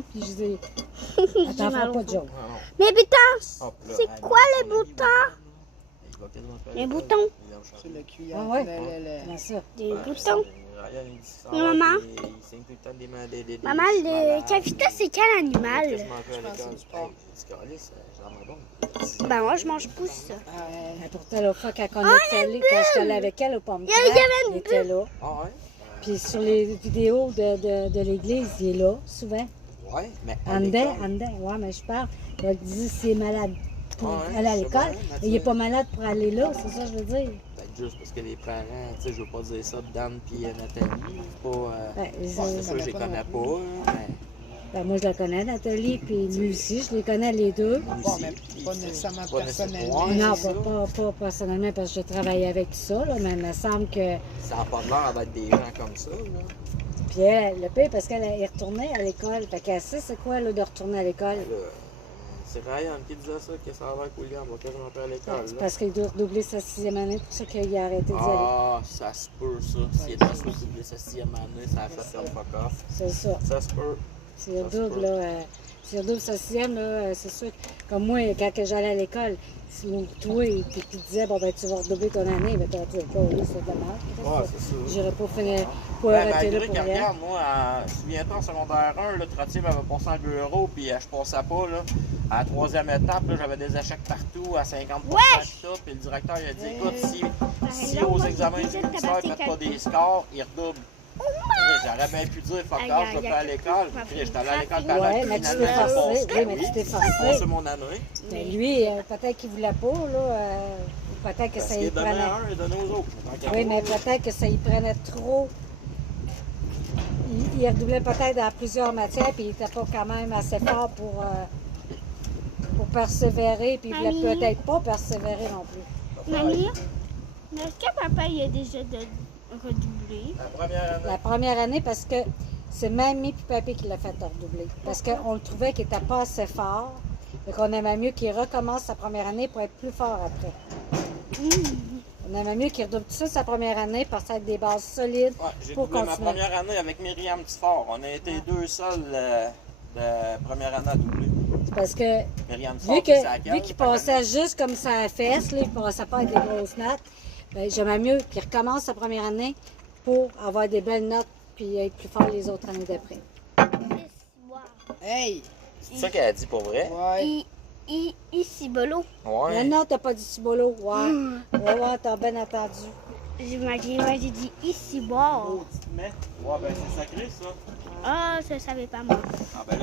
Puis je dis, attends, mal fais au pas de fond. joke. Mes boutons! Hop là, C'est allez, quoi les on boutons? Il va quasiment faire Les l'école. boutons. Il va C'est le cuir. Ah ouais? Le- Comment ça? Des Ouais, boutons. Ryan, il dit ça, Maman? puis il saigne tout le temps des mains, des Maman, cheveux le malades, cavita, puis c'est quel il va animal? quasiment faire Je pense que c'est l'école. du sport. Hey, c'est calice, j'en ai bon. Ben moi, je mange pouce. Pourtant, l'autre fois, quand on est allé, quand je suis allée avec elle au pomme il était là. Ah ouais? Puis sur les vidéos de l'église, il est là, souvent. Ouais, mais à En dedans, l'école. ouais, mais je parle. Je vais te dire s'il est malade pour Ouais, aller à je sais l'école. bien, mais Il n'est tu pas sais, malade pour aller là, c'est ça que je veux dire. peut-être juste parce que les parents, tu sais, je veux pas dire ça de Dan puis Nathalie. C'est pas. Ben, C'est sûr, je les connais pas, là, mais. ben, moi, je la connais, Nathalie, puis lui aussi, je les connais les deux. Bon, mais pas nécessairement Pas personnellement. nécessairement. Non, c'est ça. pas personnellement, parce que je travaille avec ça, là, mais il me semble que... Ça n'a pas de l'air d'être des gens comme ça, là. Puis elle, le pire, parce qu'elle est retournée à l'école. Fait qu'elle sait c'est quoi, là, de retourner à l'école. Là, c'est Ryan qui disait ça, que ça a l'air que William va quasiment faire l'école. C'est là. parce qu'il doit redoubler sa 6e année, c'est pour ça qu'il a arrêté d'y aller. Ah, ça se peut, ça. S'il était supposé doubler sa 6e année, ça a fait comme fuck off. C'est ça. Ça se peut. S'il Ça se redouble, peut. là, s'il redouble sa 6e, là, c'est sûr. Comme moi, quand que j'allais à l'école, si toi, puis tu disais, bon, ben, tu vas redoubler ton année, ben, tu vas dire, oh, oui, c'est dommage. Ouais, c'est ça. J'irais pas finir, pour Ben, arrêter là malgré pour que, rien. regarde, moi, souviens-toi, en secondaire 1, le trottier m'avait passé en 2 euros, puis je passais pas, là. À la 3e étape, là, j'avais des échecs partout, à 50% et tout, puis le directeur, il a dit, écoute, si aux examens du ministère, ils mettent pas des scores, ils redoublent. J'aurais bien pu dire, fuck off, je vais pas à l'école. J'étais allé à l'école par Ouais, mais tu t'es forcé. Oui, mais tu t'es J'ai forcé. passé mon année. Mais lui, peut-être qu'il voulait pas, là. Peut-être que Parce ça qu'il y est donné prenait. à un et donné aux autres. Oui, mais peut-être que ça y prenait trop. Il redoublait peut-être dans plusieurs matières, puis il n'était pas quand même assez fort pour persévérer, puis il Mamie. voulait peut-être pas persévérer non plus. Mamie, mais est-ce que papa il a déjà redoublé? La première année. La première année, parce que c'est mamie et papy qui l'a fait redoubler. Parce qu'on le trouvait qu'il n'était pas assez fort. Donc on aimait mieux qu'il recommence sa première année pour être plus fort après. On aimait mieux qu'il redouble tout ça sa première année parce que ça a des bases solides. Ouais, j'ai Pour doublé ma continuer. première année avec Myriam Tifort. On a été deux seuls de première année à doubler. C'est parce que Myriam vu Tifort, c'est à vu qu'il passait juste comme ça à la fesse, là, il ne passait pas avec des grosses notes, ben, j'aimais mieux qu'il recommence sa première année pour avoir des belles notes puis être plus fort les autres années d'après. Hey! C'est ça qu'elle a dit pour vrai? Ouais. Ici, Bolo. Ouais. Non, t'as pas dit cibolo. Ouais. Ouais, t'as bien entendu. J'ai dit ici, bord. Mais, ouais, ben c'est sacré ça. Ah, je savais pas moi. Ah ben là,